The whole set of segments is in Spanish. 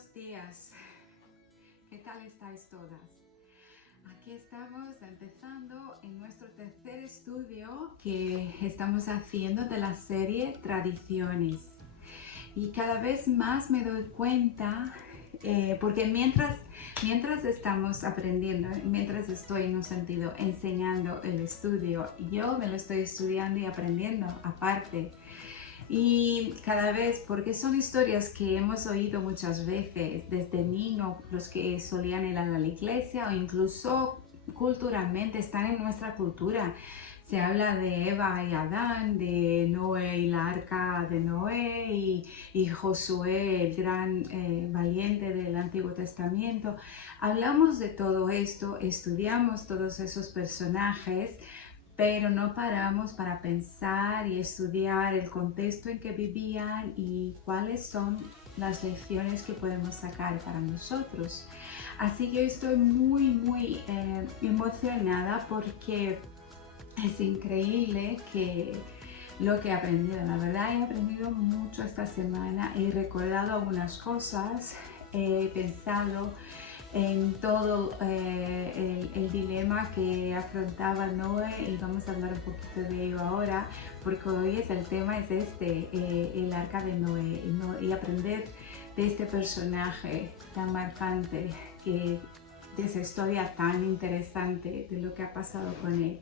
Buenos días, ¿qué tal estáis todas? Aquí estamos empezando en nuestro tercer estudio que estamos haciendo de la serie Tradiciones. Y cada vez más me doy cuenta, porque mientras estamos aprendiendo, mientras estoy en un sentido enseñando el estudio, yo me lo estoy estudiando y aprendiendo aparte. Y cada vez, porque son historias que hemos oído muchas veces desde niños, los que solían ir a la iglesia o incluso culturalmente están en nuestra cultura. Se habla de Eva y Adán, de Noé y la arca de Noé y Josué, el gran valiente del Antiguo Testamento. Hablamos de todo esto, estudiamos todos esos personajes, pero no paramos para pensar y estudiar el contexto en que vivían y cuáles son las lecciones que podemos sacar para nosotros. Así que estoy muy emocionada porque es increíble que lo que he aprendido. La verdad he aprendido mucho esta semana, he recordado algunas cosas, he pensado en todo el dilema que afrontaba Noé y vamos a hablar un poquito de ello ahora porque hoy el tema es el arca de Noé y aprender de este personaje tan marcante, de esa historia tan interesante de lo que ha pasado con él.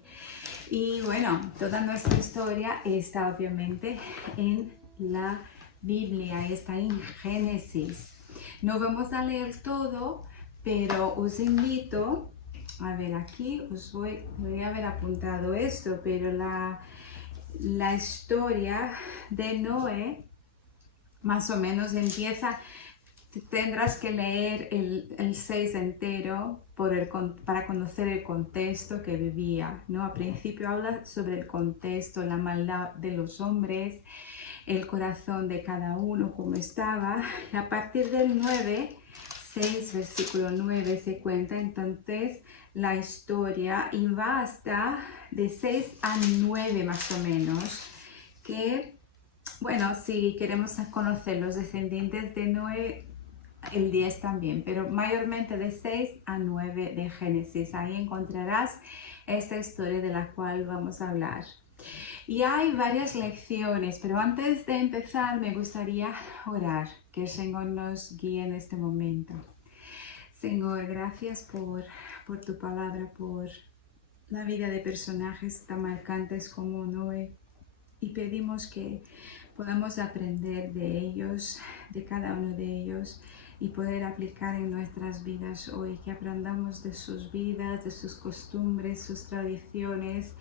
Y bueno, toda nuestra historia está obviamente en la Biblia, está en Génesis. No vamos a leer todo, pero os invito a ver, aquí os voy a haber apuntado esto, pero la historia de Noé más o menos empieza, tendrás que leer el 6 entero para conocer el contexto que vivía, ¿no? Al principio habla sobre el contexto, la maldad de los hombres, el corazón de cada uno, cómo estaba, y a partir del 6, versículo 9 se cuenta entonces la historia y va hasta de 6 a 9 más o menos, que bueno, si queremos conocer los descendientes de Noé, el 10 también, pero mayormente de 6 a 9 de Génesis. Ahí encontrarás esta historia de la cual vamos a hablar. Y hay varias lecciones, pero antes de empezar me gustaría orar, que el Señor nos guíe en este momento. Señor, gracias por tu palabra, por la vida de personajes tan marcantes como Noé. Y pedimos que podamos aprender de ellos, de cada uno de ellos, y poder aplicar en nuestras vidas hoy, que aprendamos de sus vidas, de sus costumbres, sus tradiciones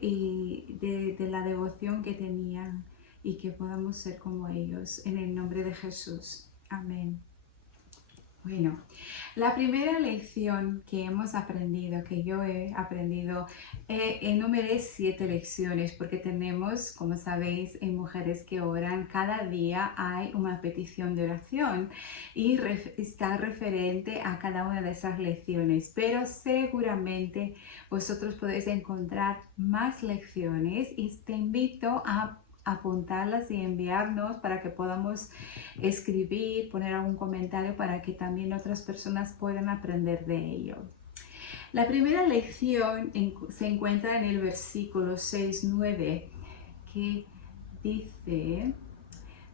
y de la devoción que tenían y que podamos ser como ellos. En el nombre de Jesús. Amén. Bueno, la primera lección que hemos aprendido, que yo he aprendido, enumeré 7 lecciones porque tenemos, como sabéis, en Mujeres que Oran, cada día hay una petición de oración y está referente a cada una de esas lecciones, pero seguramente vosotros podéis encontrar más lecciones y te invito a apuntarlas y enviarnos para que podamos escribir, poner algún comentario para que también otras personas puedan aprender de ello. La primera lección se encuentra en el versículo 6-9 que dice: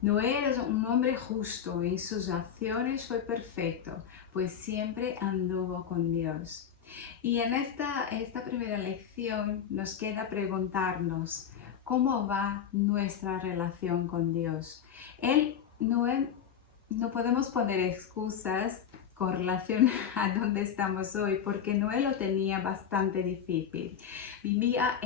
Noé era un hombre justo y sus acciones fue perfecto, pues siempre anduvo con Dios. Y en esta primera lección nos queda preguntarnos: ¿cómo va nuestra relación con Dios? No podemos poner excusas con relación a dónde estamos hoy, porque Noé lo tenía bastante difícil. Vivía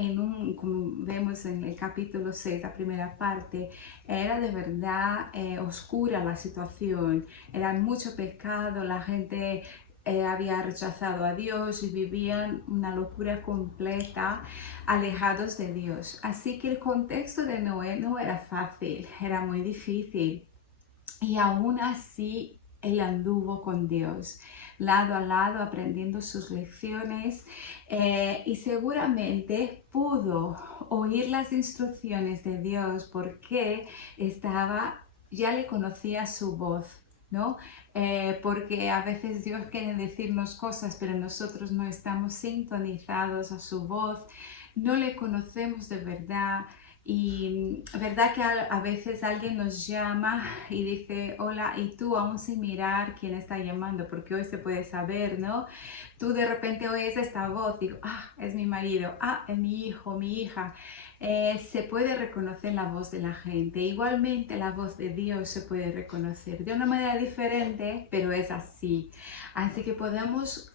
como vemos en el capítulo 6, la primera parte, era de verdad oscura la situación, era mucho pecado, la gente había rechazado a Dios y vivían una locura completa, alejados de Dios. Así que el contexto de Noé no era fácil, era muy difícil. Y aún así él anduvo con Dios, lado a lado, aprendiendo sus lecciones y seguramente pudo oír las instrucciones de Dios porque ya le conocía su voz. ¿no? Porque a veces Dios quiere decirnos cosas, pero nosotros no estamos sintonizados a su voz, no le conocemos de verdad. Y verdad que a veces alguien nos llama y dice, hola, y tú aún sin mirar quién está llamando, porque hoy se puede saber, ¿no? Tú de repente oyes esta voz, digo, es mi marido, es mi hijo, mi hija. Se puede reconocer la voz de la gente. Igualmente la voz de Dios se puede reconocer de una manera diferente, pero es así. Así que podamos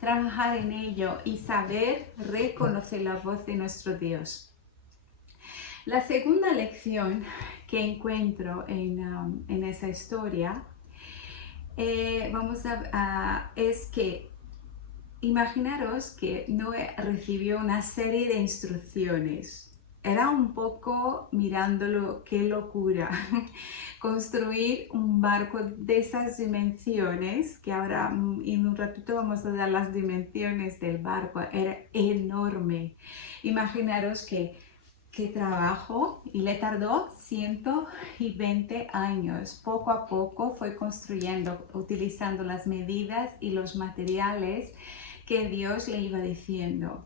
trabajar en ello y saber reconocer la voz de nuestro Dios. La segunda lección que encuentro en esa historia es que imaginaros que Noé recibió una serie de instrucciones. Era un poco mirándolo, qué locura. Construir un barco de esas dimensiones, que ahora en un ratito vamos a dar las dimensiones del barco, era enorme. Imaginaros qué trabajo, y le tardó 120 años. Poco a poco fue construyendo, utilizando las medidas y los materiales que Dios le iba diciendo.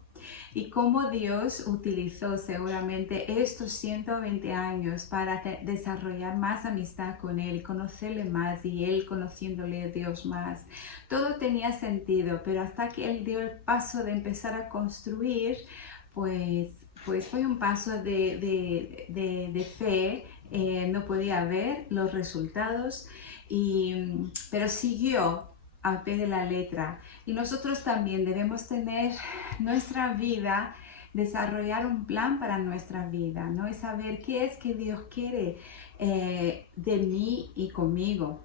Y cómo Dios utilizó seguramente estos 120 años para desarrollar más amistad con Él, conocerle más y Él conociéndole a Dios más. Todo tenía sentido, pero hasta que Él dio el paso de empezar a construir, pues fue un paso de fe. No podía ver los resultados, pero siguió al pie de la letra. Y nosotros también debemos tener nuestra vida, desarrollar un plan para nuestra vida, ¿no? Y saber qué es que Dios quiere de mí y conmigo.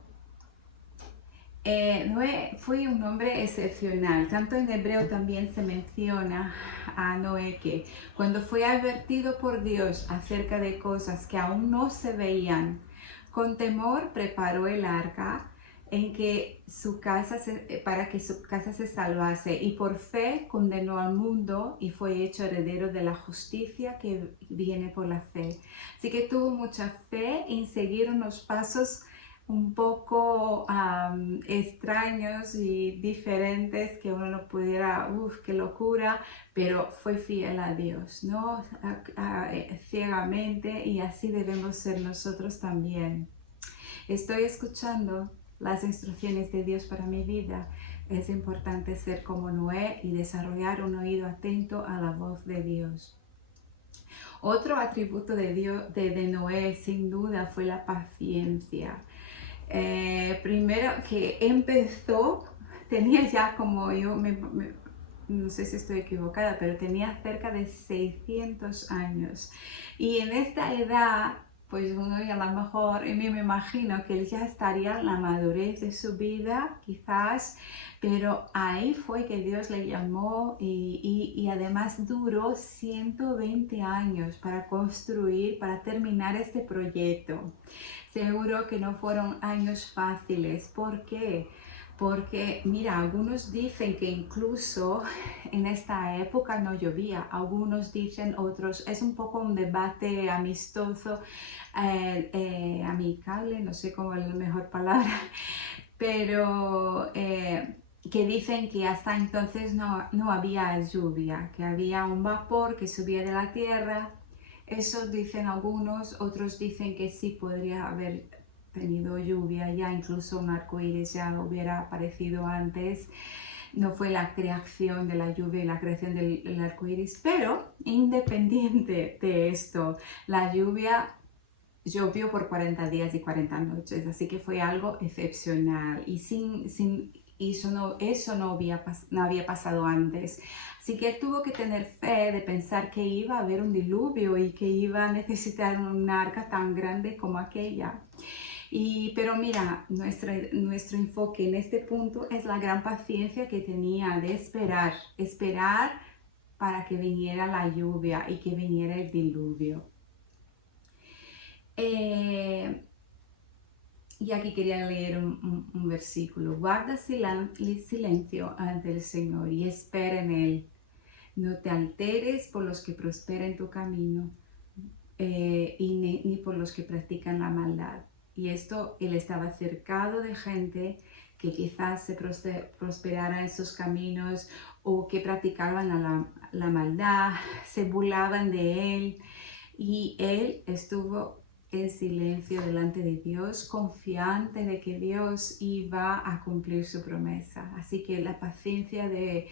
Noé fue un hombre excepcional. Tanto en hebreo también se menciona a Noé que cuando fue advertido por Dios acerca de cosas que aún no se veían, con temor preparó el arca para que su casa se salvase, y por fe condenó al mundo y fue hecho heredero de la justicia que viene por la fe. Así que tuvo mucha fe en seguir unos pasos un poco extraños y diferentes, que uno no pudiera, qué locura, pero fue fiel a Dios, ¿no? Ciegamente, y así debemos ser nosotros también. Estoy escuchando las instrucciones de Dios para mi vida. Es importante ser como Noé y desarrollar un oído atento a la voz de Dios. Otro atributo de Noé, sin duda, fue la paciencia. Primero que empezó, tenía ya como no sé si estoy equivocada, pero tenía cerca de 600 años. Y en esta edad, pues uno ya a lo mejor, y me imagino que él ya estaría en la madurez de su vida, quizás, pero ahí fue que Dios le llamó y además duró 120 años para construir, para terminar este proyecto. Seguro que no fueron años fáciles. ¿Por qué? Porque, mira, algunos dicen que incluso en esta época no llovía. Algunos dicen, otros, es un poco un debate amistoso, amigable, no sé cómo es la mejor palabra, pero que dicen que hasta entonces no había lluvia, que había un vapor que subía de la tierra. Eso dicen algunos, otros dicen que sí podría haber tenido lluvia, ya incluso un arco iris ya hubiera aparecido antes. No fue la creación de la lluvia y la creación del arco iris, pero independiente de esto, la lluvia llovió por 40 días y 40 noches, así que fue algo excepcional y eso no había pasado antes. Así que él tuvo que tener fe de pensar que iba a haber un diluvio y que iba a necesitar un arca tan grande como aquella. Pero mira, nuestro enfoque en este punto es la gran paciencia que tenía de esperar para que viniera la lluvia y que viniera el diluvio. Y aquí quería leer un versículo. Guarda silencio ante el Señor y espera en Él. No te alteres por los que prosperan tu camino, ni por los que practican la maldad. Y esto, él estaba cercado de gente que quizás se prosperara en sus caminos o que practicaban la maldad, se burlaban de él. Y él estuvo en silencio delante de Dios, confiante de que Dios iba a cumplir su promesa. Así que la paciencia de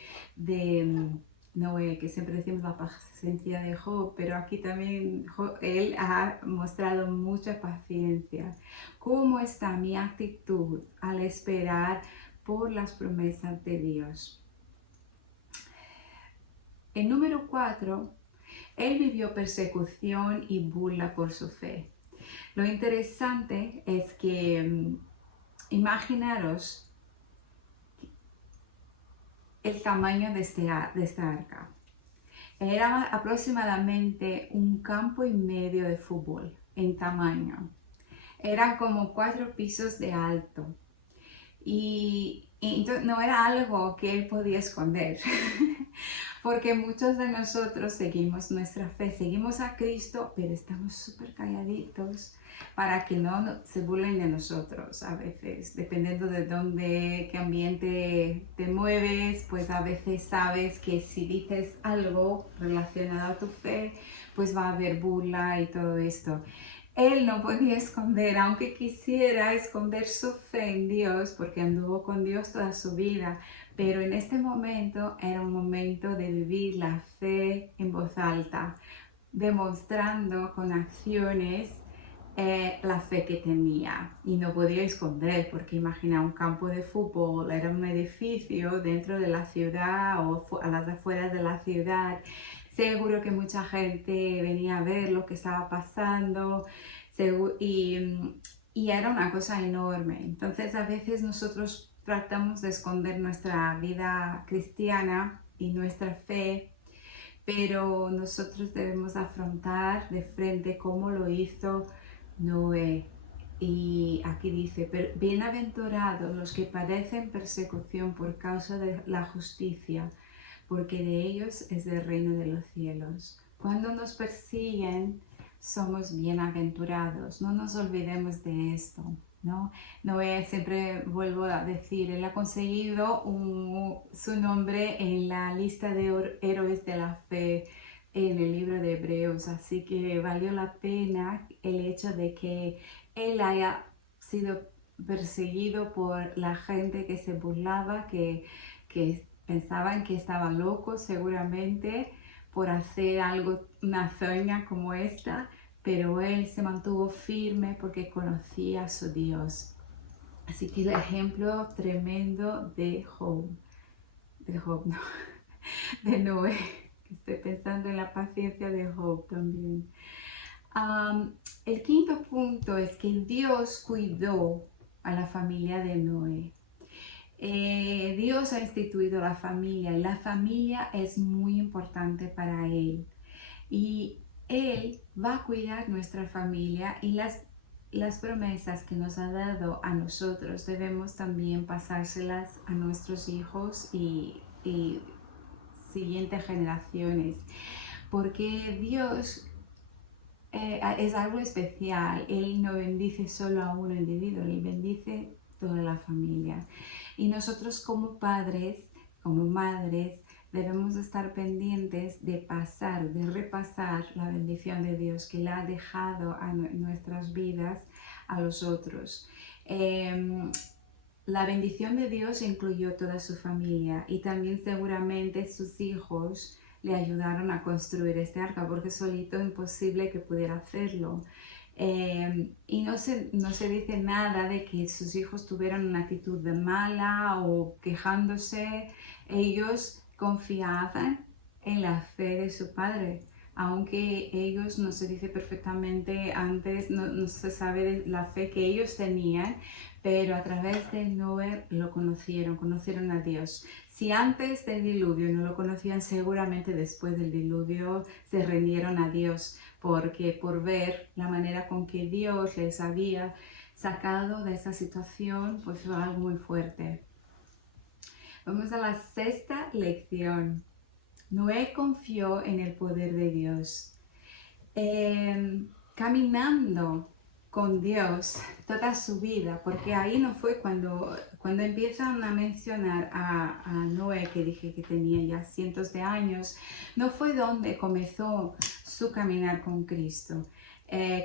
Noé, que siempre decimos la paciencia de Job, pero aquí también él ha mostrado mucha paciencia. ¿Cómo está mi actitud al esperar por las promesas de Dios? El número 4, él vivió persecución y burla por su fe. Lo interesante es que imaginaros el tamaño de esta arca. Era aproximadamente un campo y medio de fútbol en tamaño. Era como 4 pisos de alto. Y entonces no era algo que él podía esconder. Porque muchos de nosotros seguimos nuestra fe, seguimos a Cristo, pero estamos súper calladitos para que no se burlen de nosotros a veces. Dependiendo de dónde, qué ambiente te mueves, pues a veces sabes que si dices algo relacionado a tu fe, pues va a haber burla y todo esto. Él no podía esconder, aunque quisiera esconder su fe en Dios, porque anduvo con Dios toda su vida. Pero en este momento era un momento de vivir la fe en voz alta, demostrando con acciones la fe que tenía. Y no podía esconder, porque imagina un campo de fútbol, era un edificio dentro de la ciudad o a las afueras de la ciudad. Seguro que mucha gente venía a ver lo que estaba pasando y era una cosa enorme. Entonces a veces nosotros tratamos de esconder nuestra vida cristiana y nuestra fe, pero nosotros debemos afrontar de frente como lo hizo Noé. Y aquí dice, bienaventurados los que padecen persecución por causa de la justicia, porque de ellos es el reino de los cielos. Cuando nos persiguen, somos bienaventurados. No nos olvidemos de esto, ¿no? Noé, siempre vuelvo a decir, él ha conseguido su nombre en la lista de héroes de la fe en el libro de Hebreos, así que valió la pena el hecho de que él haya sido perseguido por la gente que se burlaba, que pensaban que estaba loco seguramente por hacer algo, una hazaña como esta, pero él se mantuvo firme porque conocía a su Dios. Así que el ejemplo tremendo de Noé. Estoy pensando en la paciencia de Job también. El quinto punto es que Dios cuidó a la familia de Noé. Dios ha instituido la familia y la familia es muy importante para Él. Y Él va a cuidar nuestra familia y las promesas que nos ha dado a nosotros debemos también pasárselas a nuestros hijos y siguientes generaciones. Porque Dios es algo especial. Él no bendice solo a un individuo, Él bendice toda la familia. Y nosotros como padres, como madres, debemos estar pendientes de repasar la bendición de Dios que Él ha dejado en nuestras vidas a los otros. La bendición de Dios incluyó toda su familia y también seguramente sus hijos le ayudaron a construir este arca, porque solito imposible que pudiera hacerlo. Y no se dice nada de que sus hijos tuvieran una actitud de mala o quejándose. Ellos confiaban en la fe de su padre, aunque ellos no se dice perfectamente antes, no se sabe de la fe que ellos tenían, pero a través de Noé lo conocieron a Dios. Si antes del diluvio no lo conocían, seguramente después del diluvio se rindieron a Dios, porque por ver la manera con que Dios les había sacado de esa situación, pues fue algo muy fuerte. Vamos a la sexta lección. Noé confió en el poder de Dios. Caminando con Dios toda su vida, porque ahí no fue cuando empiezan a mencionar a Noé, que dije que tenía ya cientos de años, no fue donde comenzó su caminar con Cristo.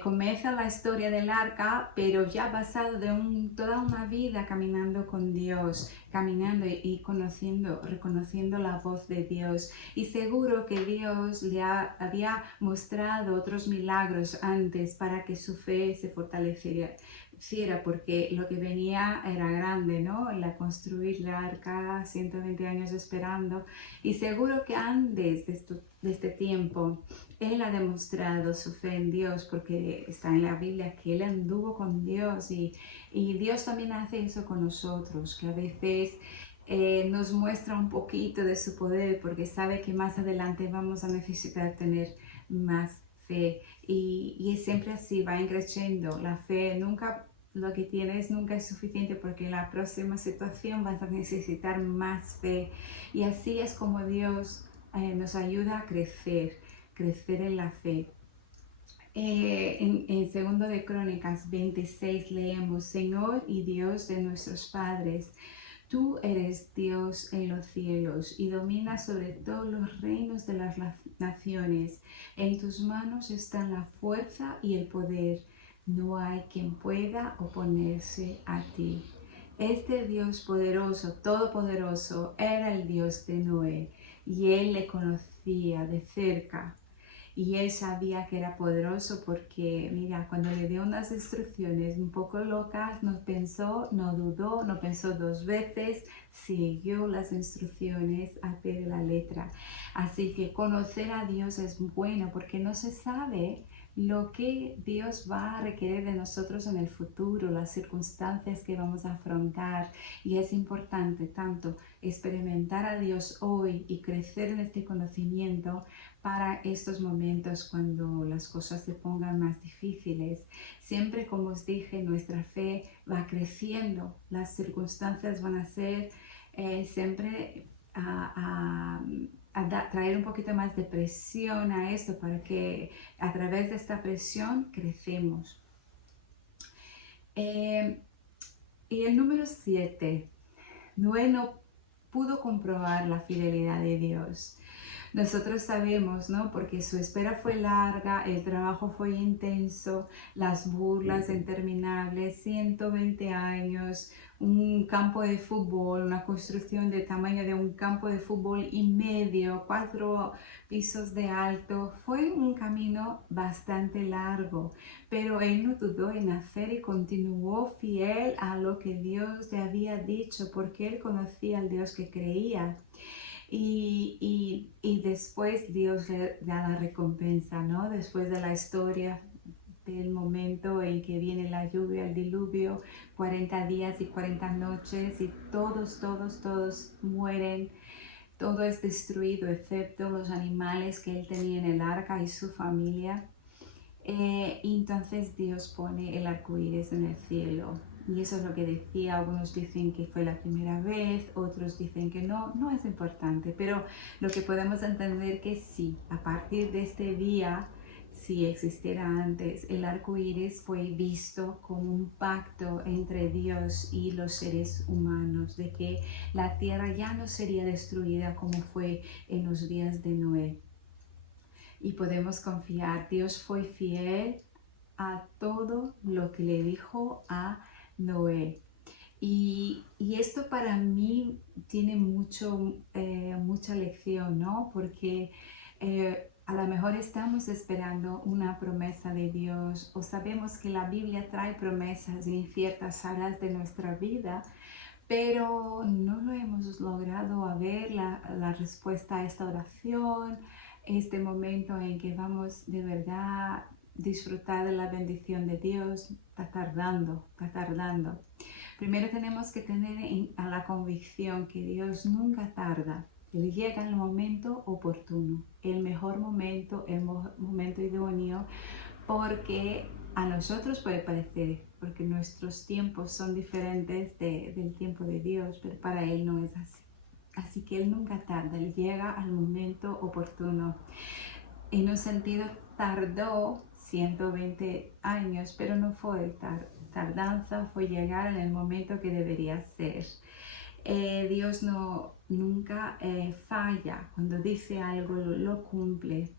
Comienza la historia del arca, pero ya basado de toda una vida caminando con Dios, caminando y conociendo, reconociendo la voz de Dios. Y seguro que Dios le había mostrado otros milagros antes para que su fe se fortaleciera, porque lo que venía era grande, ¿no? Construir la arca, 120 años esperando. Y seguro que antes de este tiempo, él ha demostrado su fe en Dios, porque está en la Biblia que él anduvo con Dios, y Dios también hace eso con nosotros, que a veces nos muestra un poquito de su poder, porque sabe que más adelante vamos a necesitar tener más fe, y es siempre así, va creciendo. La fe nunca, lo que tienes nunca es suficiente, porque en la próxima situación vas a necesitar más fe, y así es como Dios nos ayuda a crecer en la fe. En segundo de Crónicas 26 leemos: Señor y Dios de nuestros padres, tú eres Dios en los cielos y dominas sobre todos los reinos de las naciones. En tus manos están la fuerza y el poder. No hay quien pueda oponerse a ti. Este Dios poderoso, todopoderoso, era el Dios de Noé, y él le conocía de cerca. Y él sabía que era poderoso, porque, mira, cuando le dio unas instrucciones un poco locas, no pensó, no dudó, no pensó dos veces, siguió las instrucciones a pie de la letra. Así que conocer a Dios es bueno, porque no se sabe lo que Dios va a requerir de nosotros en el futuro, las circunstancias que vamos a afrontar. Y es importante tanto experimentar a Dios hoy y crecer en este conocimiento para estos momentos cuando las cosas se pongan más difíciles. Siempre, como os dije, nuestra fe va creciendo, las circunstancias van a ser siempre traer un poquito más de presión a esto, para que a través de esta presión crecemos. Y el número 7, Noé no pudo comprobar la fidelidad de Dios. Nosotros sabemos, ¿no? Porque su espera fue larga, el trabajo fue intenso, las burlas interminables, 120 años, un campo de fútbol, una construcción del tamaño de un campo de fútbol y medio, 4 pisos de alto. Fue un camino bastante largo, pero él no dudó en hacer y continuó fiel a lo que Dios le había dicho, porque él conocía al Dios que creía. Y después Dios le da la recompensa, ¿no? Después de la historia del momento en que viene la lluvia, el diluvio, 40 días y 40 noches, y todos mueren, todo es destruido excepto los animales que él tenía en el arca y su familia. Y entonces Dios pone el arco iris en el cielo. Y eso es lo que decía. Algunos dicen que fue la primera vez, otros dicen que no, no es importante. Pero lo que podemos entender que sí, a partir de este día, si existiera antes, el arco iris fue visto como un pacto entre Dios y los seres humanos, de que la tierra ya no sería destruida como fue en los días de Noé. Y podemos confiar, Dios fue fiel a todo lo que le dijo a Noé. Y esto para mí tiene mucha lección, ¿no? Porque a lo mejor estamos esperando una promesa de Dios, o sabemos que la Biblia trae promesas en ciertas áreas de nuestra vida, pero no lo hemos logrado a ver la respuesta a esta oración, este momento en que vamos de verdad disfrutar de la bendición de Dios. Está tardando. Primero tenemos que tener a la convicción que Dios nunca tarda. Él llega en el momento oportuno, el mejor momento, el momento idóneo, porque a nosotros puede parecer, porque nuestros tiempos son diferentes del tiempo de Dios, pero para Él no es así. Así que Él nunca tarda, Él llega al momento oportuno. En un sentido, tardó 120 años, pero no fue tardanza, fue llegar en el momento que debería ser. Dios nunca falla, cuando dice algo lo cumple.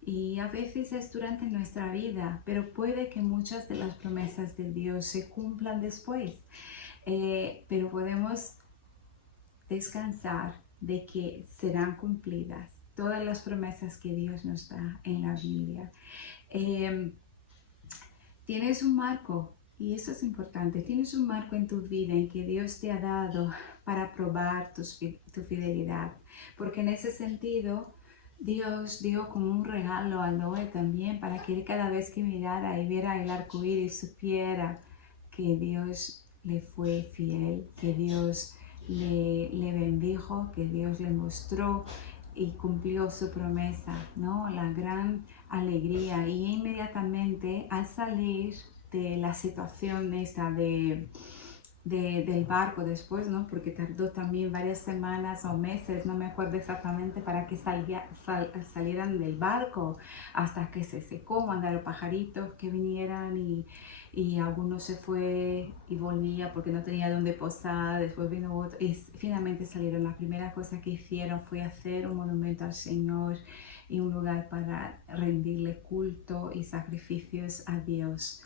Y a veces es durante nuestra vida, pero puede que muchas de las promesas de Dios se cumplan después. Pero podemos descansar de que serán cumplidas todas las promesas que Dios nos da en la Biblia. Tienes un marco, y eso es importante, tienes un marco en tu vida en que Dios te ha dado para probar tu fidelidad, porque en ese sentido Dios dio como un regalo a Noé también, para que él cada vez que mirara y viera el arco iris supiera que Dios le fue fiel, que Dios le bendijo, que Dios le mostró y cumplió su promesa, ¿no? La gran alegría. Y inmediatamente al salir de la situación esta del barco después, ¿no? Porque tardó también varias semanas o meses, no me acuerdo exactamente, para que salieran del barco, hasta que se secó, mandaron pajaritos que vinieran y algunos se fue y volvía porque no tenía dónde posar, después vino otro y finalmente salieron. La primera cosa que hicieron fue hacer un monumento al Señor y un lugar para rendirle culto y sacrificios a Dios.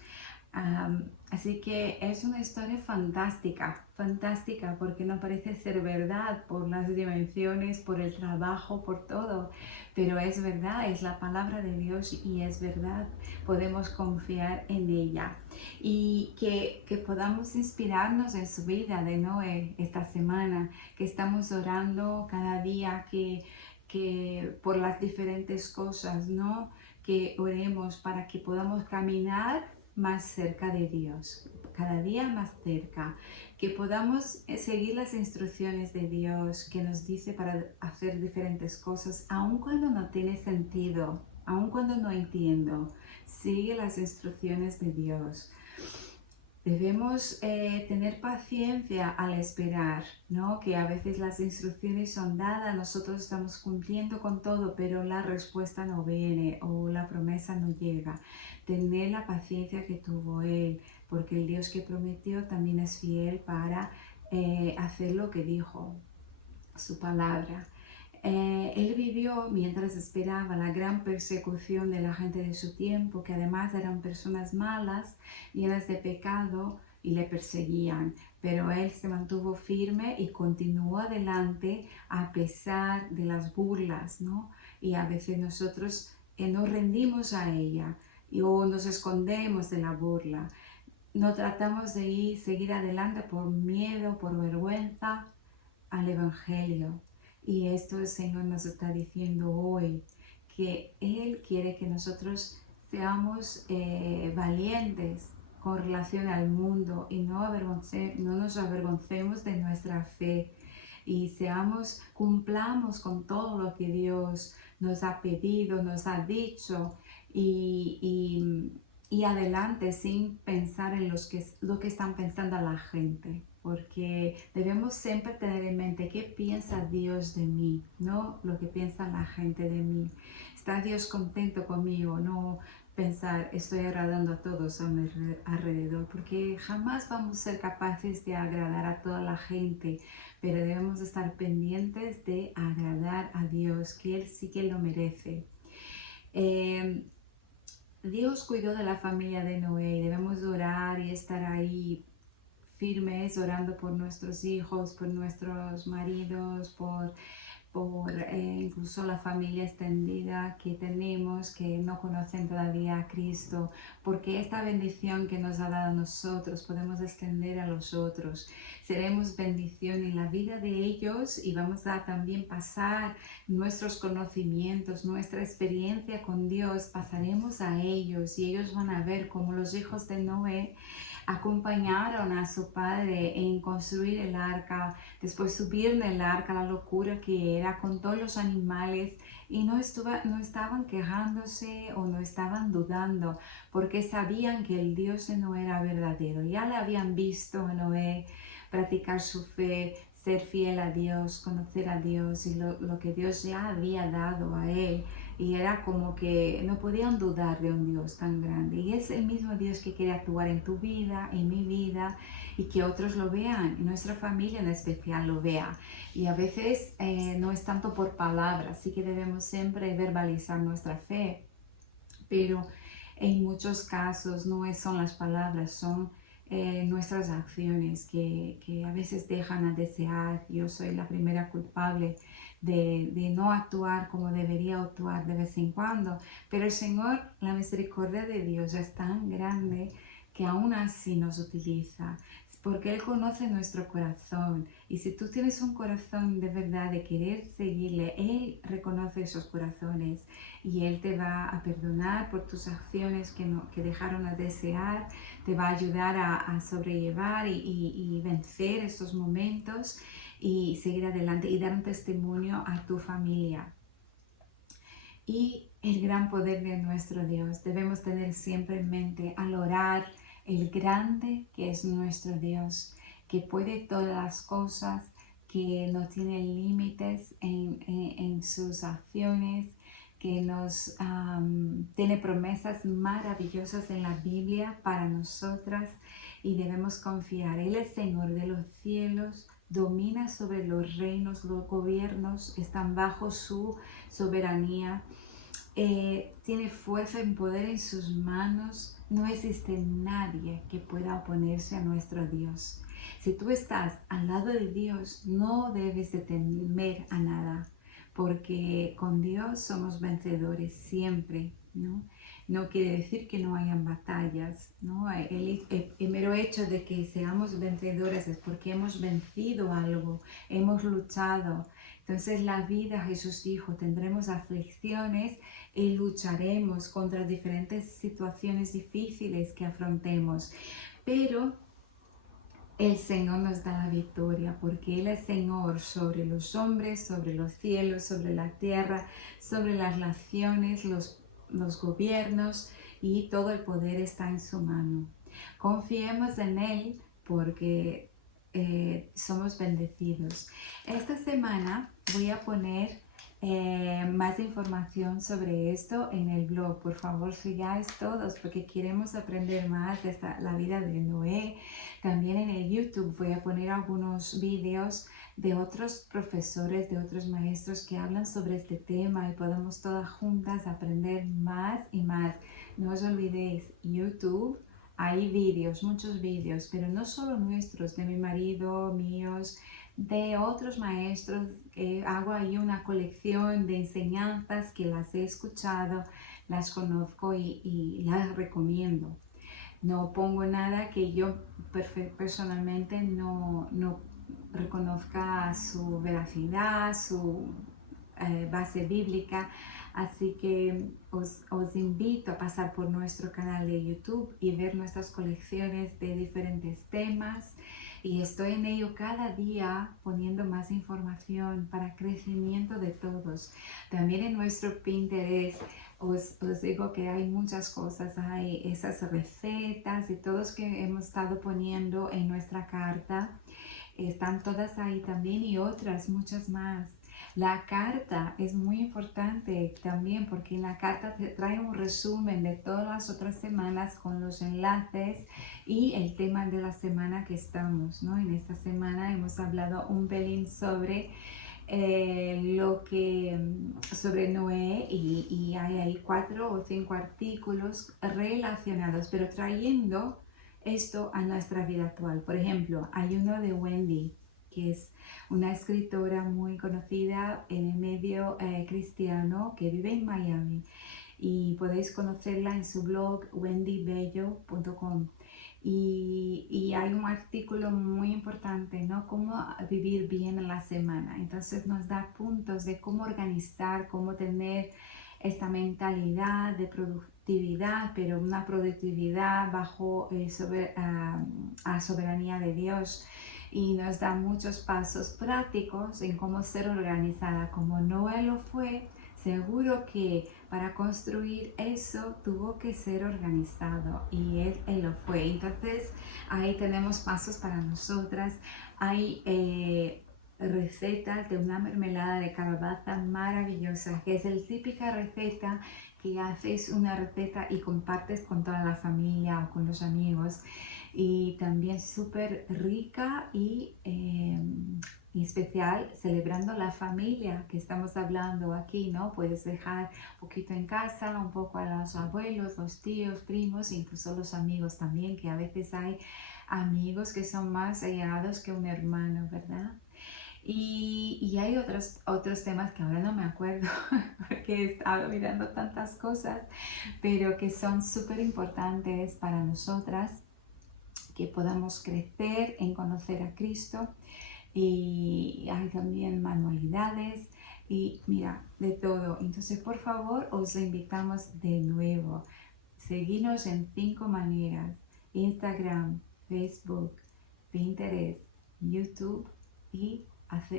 Así que es una historia fantástica, fantástica, porque no parece ser verdad por las dimensiones, por el trabajo, por todo, pero es verdad, es la palabra de Dios y es verdad, podemos confiar en ella. Y que podamos inspirarnos en su vida de Noé esta semana, que estamos orando cada día, que por las diferentes cosas, ¿no? Que oremos para que podamos caminar más cerca de Dios, cada día más cerca, que podamos seguir las instrucciones de Dios que nos dice para hacer diferentes cosas, aun cuando no tiene sentido, aun cuando no entiendo. Sigue las instrucciones de Dios. Debemos tener paciencia al esperar, ¿no? Que a veces las instrucciones son dadas, nosotros estamos cumpliendo con todo, pero la respuesta no viene o la promesa no llega. Tener la paciencia que tuvo Él, porque el Dios que prometió también es fiel para hacer lo que dijo, su palabra. Él vivió mientras esperaba la gran persecución de la gente de su tiempo, que además eran personas malas, llenas de pecado y le perseguían. Pero él se mantuvo firme y continuó adelante a pesar de las burlas, ¿no? Y a veces nosotros nos rendimos a ella o nos escondemos de la burla. No tratamos de seguir adelante por miedo, por vergüenza al Evangelio. Y esto el Señor nos está diciendo hoy, que Él quiere que nosotros seamos valientes con relación al mundo y no nos avergoncemos de nuestra fe y cumplamos con todo lo que Dios nos ha pedido, nos ha dicho y adelante sin pensar en lo que están pensando la gente. Porque debemos siempre tener en mente qué piensa Dios de mí, no lo que piensa la gente de mí. ¿Está Dios contento conmigo? No pensar estoy agradando a todos a mi alrededor, porque jamás vamos a ser capaces de agradar a toda la gente, pero debemos estar pendientes de agradar a Dios, que Él sí que lo merece. Dios cuidó de la familia de Noé y debemos orar y estar ahí firmes, orando por nuestros hijos, por nuestros maridos, por incluso la familia extendida que tenemos, que no conocen todavía a Cristo, porque esta bendición que nos ha dado a nosotros podemos extender a los otros. Seremos bendición en la vida de ellos y vamos a también pasar nuestros conocimientos, nuestra experiencia con Dios, pasaremos a ellos y ellos van a ver cómo los hijos de Noé acompañaron a su padre en construir el arca, después subir en el arca, la locura que era con todos los animales, y no estaban quejándose o no estaban dudando, porque sabían que el Dios de Noé era verdadero. Ya le habían visto a Noé practicar su fe, ser fiel a Dios, conocer a Dios y lo que Dios ya había dado a él. y era como que no podían dudar de un Dios tan grande. Y es el mismo Dios que quiere actuar en tu vida, en mi vida, y que otros lo vean, y nuestra familia en especial lo vea. Y a veces no es tanto por palabras, sí que debemos siempre verbalizar nuestra fe, pero en muchos casos no son las palabras, son nuestras acciones que a veces dejan a desear. Yo soy la primera culpable de no actuar como debería actuar de vez en cuando, pero el Señor, la misericordia de Dios es tan grande que aún así nos utiliza, porque Él conoce nuestro corazón. Y si tú tienes un corazón de verdad de querer seguirle, Él reconoce esos corazones y Él te va a perdonar por tus acciones que dejaron a desear, te va a ayudar a sobrellevar y vencer estos momentos y seguir adelante y dar un testimonio a tu familia. Y el gran poder de nuestro Dios debemos tener siempre en mente al orar, el grande que es nuestro Dios, que puede todas las cosas, que no tiene límites en sus acciones, que nos tiene promesas maravillosas en la Biblia para nosotras y debemos confiar. Él es Señor de los cielos, domina sobre los reinos, los gobiernos están bajo su soberanía. Tiene fuerza y poder en sus manos. No existe nadie que pueda oponerse a nuestro Dios. Si tú estás al lado de Dios, no debes de temer a nada, porque con Dios somos vencedores siempre, ¿no? No quiere decir que no hayan batallas, ¿no? El mero hecho de que seamos vencedores es porque hemos vencido algo, hemos luchado. Entonces la vida, Jesús dijo, tendremos aflicciones y lucharemos contra diferentes situaciones difíciles que afrontemos, pero el Señor nos da la victoria porque Él es Señor sobre los hombres, sobre los cielos, sobre la tierra, sobre las naciones, los gobiernos, y todo el poder está en su mano. Confiemos en Él porque somos bendecidos. Esta semana voy a poner más información sobre esto en el blog. Por favor, sigáis todos porque queremos aprender más de la vida de Noé. También en el YouTube voy a poner algunos vídeos de otros profesores, de otros maestros que hablan sobre este tema y podemos todas juntas aprender más y más. No os olvidéis, YouTube, hay vídeos, muchos vídeos, pero no solo nuestros, de mi marido, míos, de otros maestros. Hago ahí una colección de enseñanzas que las he escuchado, las conozco y las recomiendo. No pongo nada que yo personalmente no reconozca su veracidad, su base bíblica, así que os invito a pasar por nuestro canal de YouTube y ver nuestras colecciones de diferentes temas, y estoy en ello cada día poniendo más información para crecimiento de todos. También en nuestro Pinterest os digo que hay muchas cosas, hay esas recetas y todos que hemos estado poniendo en nuestra carta, están todas ahí también, y otras muchas más. La carta es muy importante también porque en la carta te trae un resumen de todas las otras semanas con los enlaces y el tema de la semana que estamos, ¿no? En esta semana hemos hablado un pelín sobre sobre Noé, y hay ahí 4 o 5 artículos relacionados, pero trayendo esto a nuestra vida actual. Por ejemplo, hay uno de Wendy, que es una escritora muy conocida en el medio cristiano que vive en Miami, y podéis conocerla en su blog wendybello.com. Y hay un artículo muy importante, ¿no? Cómo vivir bien en la semana. Entonces nos da puntos de cómo organizar, cómo tener esta mentalidad de productividad, pero una productividad bajo a soberanía de Dios. Y nos da muchos pasos prácticos en cómo ser organizada. Como Noé lo fue, seguro que para construir eso tuvo que ser organizado, y él lo fue. Entonces ahí tenemos pasos para nosotras. Hay recetas de una mermelada de calabaza maravillosa, que es la típica receta que haces una receta y compartes con toda la familia o con los amigos, y también súper rica y especial, celebrando la familia que estamos hablando aquí, ¿no? Puedes dejar un poquito en casa, un poco a los abuelos, los tíos, primos, incluso los amigos también, que a veces hay amigos que son más allegados que un hermano, ¿verdad? Y hay otros temas que ahora no me acuerdo porque he estado mirando tantas cosas, pero que son súper importantes para nosotras, que podamos crecer en conocer a Cristo. Y hay también manualidades y mira, de todo. Entonces, por favor, os invitamos de nuevo. Seguinos en 5 maneras: Instagram, Facebook, Pinterest, YouTube y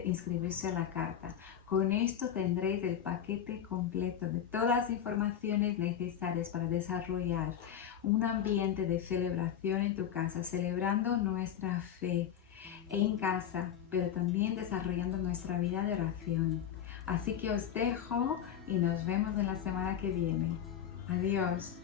inscribirse a la carta. Con esto tendréis el paquete completo de todas las informaciones necesarias para desarrollar un ambiente de celebración en tu casa, celebrando nuestra fe en casa, pero también desarrollando nuestra vida de oración. Así que os dejo y nos vemos en la semana que viene. Adiós.